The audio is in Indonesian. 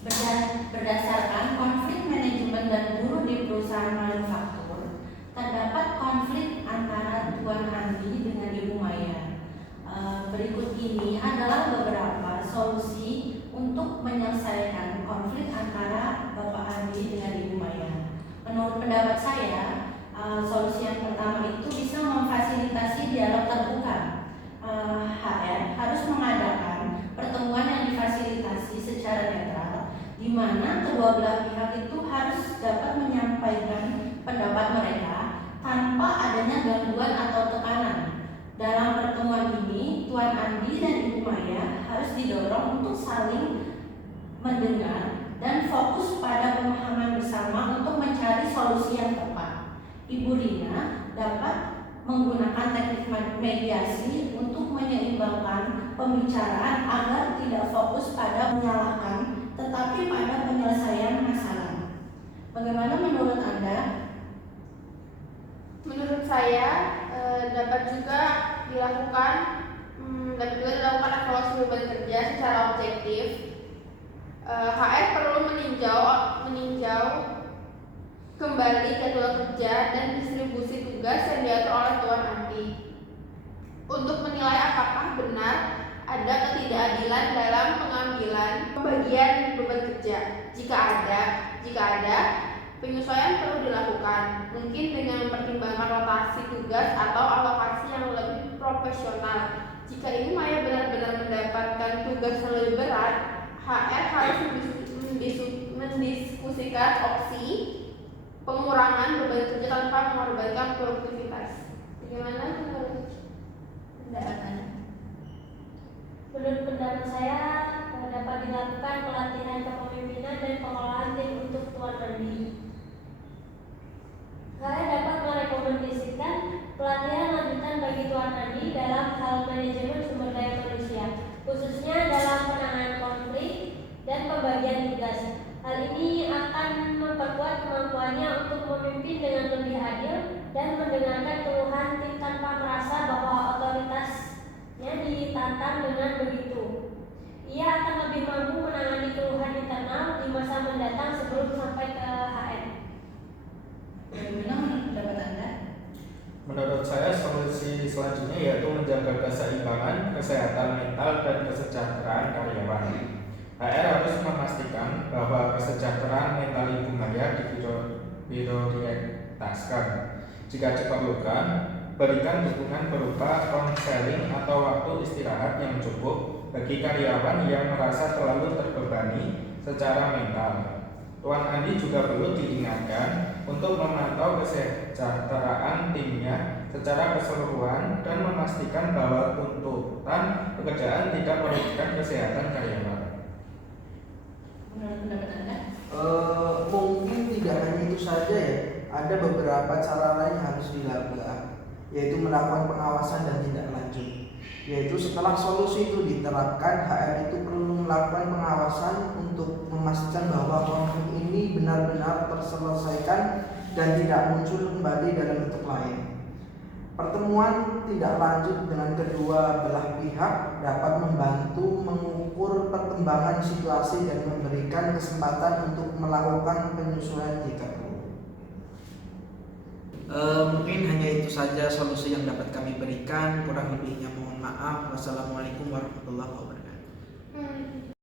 Berdasarkan konflik manajemen dan buruh di perusahaan manufaktur, terdapat konflik antara Tuan Andi dengan Ibu Maya. Berikut ini adalah beberapa solusi untuk menyelesaikan konflik antara Bapak Andi dengan Ibu Maya. Menurut pendapat saya, solusi yang pertama itu bisa memfasilitasi dialog terbuka. HR harus mengadakan pertemuan yang difasilitasi secara netral, di mana kedua belah pihak itu harus dapat menyampaikan pendapat mereka tanpa adanya gangguan atau tekanan. Dalam pertemuan ini, Tuan Andi dan Ibu Maya harus didorong untuk saling mendengar dan fokus pada pemahaman bersama untuk mencari solusi yang tepat. Ibu Rina dapat menggunakan teknik mediasi untuk menyeimbangkan pembicaraan agar tidak fokus pada menyalahkan, tetapi pada penyelesaian masalah. Bagaimana menurut Anda? Menurut saya dapat juga dilakukan evaluasi beban kerja secara objektif. HR perlu meninjau kembali jadwal kerja dan distribusi tugas yang diatur oleh Tuan Andi untuk menilai apakah benar ada ketidakadilan dalam pembagian beban kerja. Jika ada, penyesuaian perlu dilakukan, mungkin dengan mempertimbangkan rotasi tugas atau alokasi yang lebih profesional. Jika Ibu Maya benar-benar mendapatkan tugas yang lebih berat, HR harus mendiskusikan opsi pengurangan beban kerja tanpa mengorbankan produktivitas. Bagaimana menurut pendapat Anda? Menurut pendapat saya, dapat dilakukan pelatihan kepemimpinan dan pengolahan tim untuk Tuan Andi. Saya dapat merekomendasikan pelatihan lanjutan bagi Tuan Andi dalam hal manajemen sumber daya manusia, khususnya dalam penanganan konflik dan pembagian tugas. Hal ini akan memperkuat kemampuannya untuk memimpin dengan lebih adil dan mendengarkan keluhan tim tanpa merasa bahwa otoritasnya ditantang dengan begitu. Ia akan lebih mampu menangani keluhan internal di masa mendatang sebelum sampai ke HR. Bagaimana pendapat Anda? Menurut saya, solusi selanjutnya yaitu menjaga keseimbangan kesehatan mental dan kesejahteraan karyawan. HR harus memastikan bahwa kesejahteraan mental Ibu Maya diprioritaskan. Jika diperlukan, berikan dukungan berupa konseling atau waktu istirahat yang cukup bagi karyawan yang merasa terlalu terbebani secara mental. Tuan Andi juga perlu diingatkan untuk memantau kesejahteraan timnya secara keseluruhan dan memastikan bahwa tuntutan pekerjaan tidak merugikan kesehatan karyawan. Menurut pendapat Anda? Mungkin tidak hanya itu saja ya. Ada beberapa cara lain yang harus dilakukan, yaitu melakukan pengawasan dan tindak lanjut. Yaitu setelah solusi itu diterapkan, HR itu perlu melakukan pengawasan untuk memastikan bahwa konflik ini benar-benar terselesaikan dan tidak muncul kembali dalam bentuk lain. Pertemuan tindak lanjut dengan kedua belah pihak dapat membantu mengukur perkembangan situasi dan memberikan kesempatan untuk melakukan penyesuaian jika perlu. Mungkin hanya itu saja solusi yang dapat kami berikan. Kurang lebihnya mohon maaf. Wassalamualaikum warahmatullahi wabarakatuh.